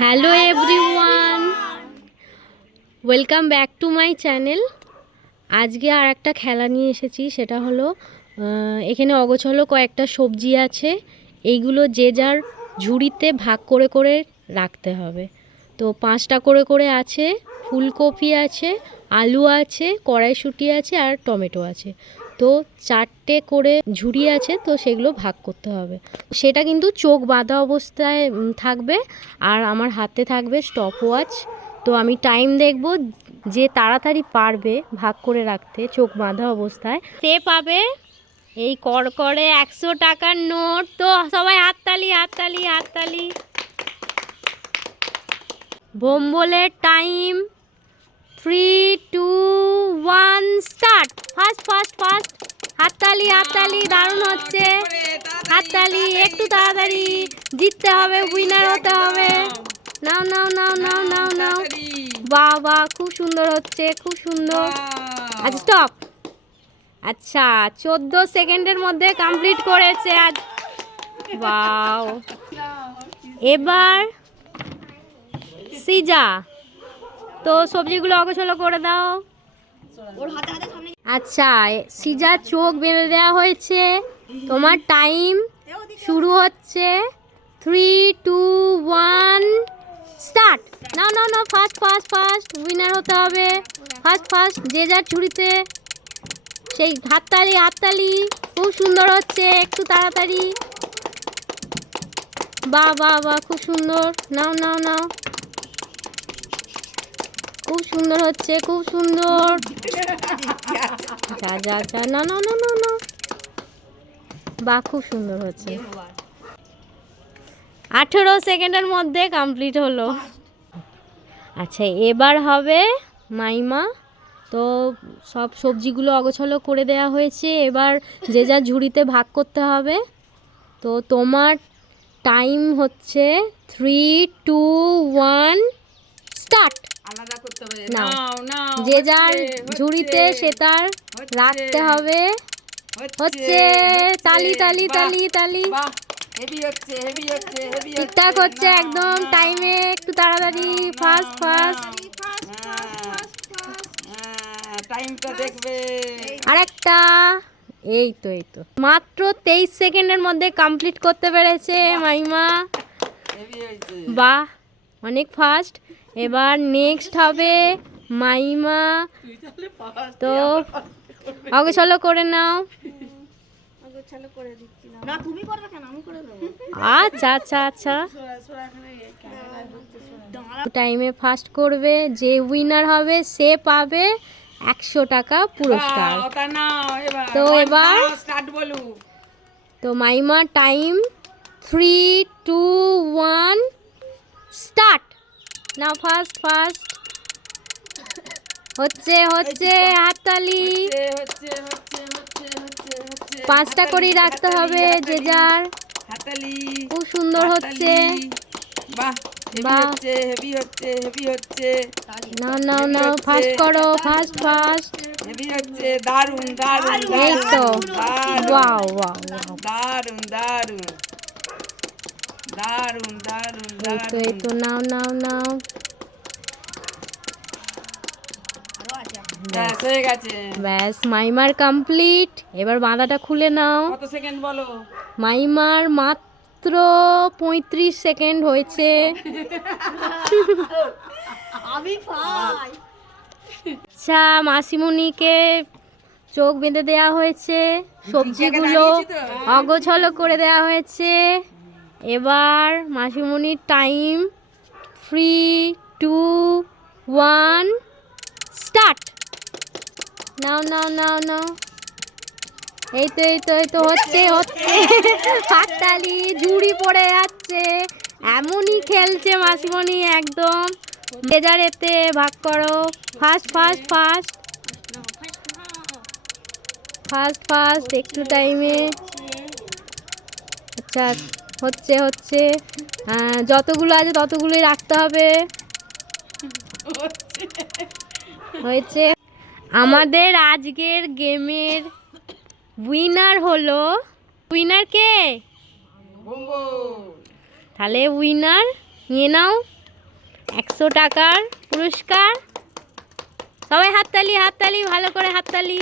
Hello everyone, welcome back to my channel. আজকে আর একটা খেলা নিয়ে এসেছি, সেটা হলো এখানে অগোছালো কয়েকটা সবজি আছে। এইগুলো যে যার ঝুড়িতে ভাগ করে করে রাখতে হবে। তো 5টা করে করে আছে, ফুলকপি আছে, আলু আছে, কড়াইশুঁটি আছে আর টমেটো আছে। তো 4টে করে ঝুড়ি আছে, তো সেগুলো ভাগ করতে হবে। সেটা কিন্তু চোখ বাঁধা অবস্থায় থাকবে, আর আমার হাতে থাকবে স্টপ ওয়াচ। তো আমি টাইম দেখব, যে তাড়াতাড়ি পারবে ভাগ করে রাখতে চোখ বাঁধা অবস্থায় সে পাবে এই করকরে 100 টাকার নোট। তো সবাই হাততালি হাততালি হাততালি। বোম্বলের time 3, 2, 1 start. Fast fast fast, হাততালি হাততালি, দারুণ হচ্ছে। হাততালি, একটু তাড়াতাড়ি, জিততে হবে, উইনার হতে হবে। নাও নাও নাও নাও নাও নাও, বাহ বাহ, খুব সুন্দর হচ্ছে, খুব সুন্দর। আচ্ছা স্টপ। আচ্ছা 14 সেকেন্ডের মধ্যে কমপ্লিট করেছে আজ। বাও। এবার সিজা, তো সবজিগুলো অগোছালো করে দাও। আচ্ছা সিজার চোখ বেঁধে দেওয়া হয়েছে। তোমার টাইম শুরু হচ্ছে। 3, 2, 1 স্টার্ট। নাও নাও নাও, ফাস্ট ফাস্ট ফাস্ট, উইনার হতে হবে। ফাস্ট ফাস্ট, যে যার ঝুড়িতে সেই হাততালি হাততালি, খুব সুন্দর হচ্ছে, একটু তাড়াতাড়ি। বাহ বাহ বাহ, খুব সুন্দর। নাও নাও নাও, খুব সুন্দর হচ্ছে, খুব সুন্দর। যা যা যা, না না না না না, বাহ, খুব সুন্দর হচ্ছে। 18 সেকেন্ডের মধ্যে কমপ্লিট হলো। আচ্ছা এবার হবে মাইমা। তো সব সবজিগুলো অগোছালো করে দেওয়া হয়েছে, এবার যে যার ঝুড়িতে ভাগ করতে হবে। তো তোমার টাইম হচ্ছে 3, 2, 1 স্টার্ট। যে যার ঝুড়িতে সে তার রাখতে হবে। হচ্ছে, তালি তালি তালি তালি, ঠিকঠাক হচ্ছে একদম টাইমে, একটু তাড়াতাড়ি, ফাস্ট ফাস্ট। টাইমটা দেখবে। আরেকটা, এই তো এই তো, মাত্র 23 সেকেন্ডের মধ্যে কমপ্লিট করতে পেরেছে মাইমা। বাহ, অনেক ফাস্ট। এবার নেক্সট হবে মাইমা। তো অগোছালো করে নাও। আচ্ছা আচ্ছা আচ্ছা, টাইমে ফাস্ট করবে, যে উইনার হবে সে পাবে 100 টাকা পুরস্কার। তো এবার তো মাইমা টাইম 3, 2, 1 স্টার্ট। নাও ফাস্ট ফাস্ট, হচ্ছে হচ্ছে, হাততালি। 5টা করেই রাখতে হবে যে যার। খুব সুন্দর হচ্ছে, বাহ। নাও নাও নাও, ফাস্ট করো, ফাস্ট ফাস্ট। দারুন দারুন, এই তো, ওয়াও ওয়াও, দারুন দারুন দারুন দারুন, এই তো এই তো, নাও নাও নাও। ব্যাস, মাইমার কমপ্লিট। এবার বাঁধাটা খুলে নাও। কত সেকেন্ড বলো? মাইমার মাত্র 35 সেকেন্ড হয়েছে। আচ্ছা মাসিমণিকে চোখ বেঁধে দেওয়া হয়েছে, সবজিগুলো অগোছালো করে দেওয়া হয়েছে। এবার মাসিমণির টাইম 3, 2, 1 স্টার্ট। নাও নাও নাও নাও, এই তো এই তো এই তো, হচ্ছে হচ্ছে, হাততালি, ঝুড়ি পড়ে যাচ্ছে। এমনই খেলছে মাসিমণি একদম। যে যার এতে ভাগ করো, fast fast fast fast fast, একটু টাইমে। আচ্ছা হচ্ছে হচ্ছে, যতগুলো আছে ততগুলোই রাখতে হবে। হয়েছে। আমাদের আজকের গেমের উইনার হলো, উইনার কে? তাহলে উইনার নিয়ে নাও। 100 টাকার পুরস্কার। সবাই হাততালি, হাততালি, ভালো করে হাততালি।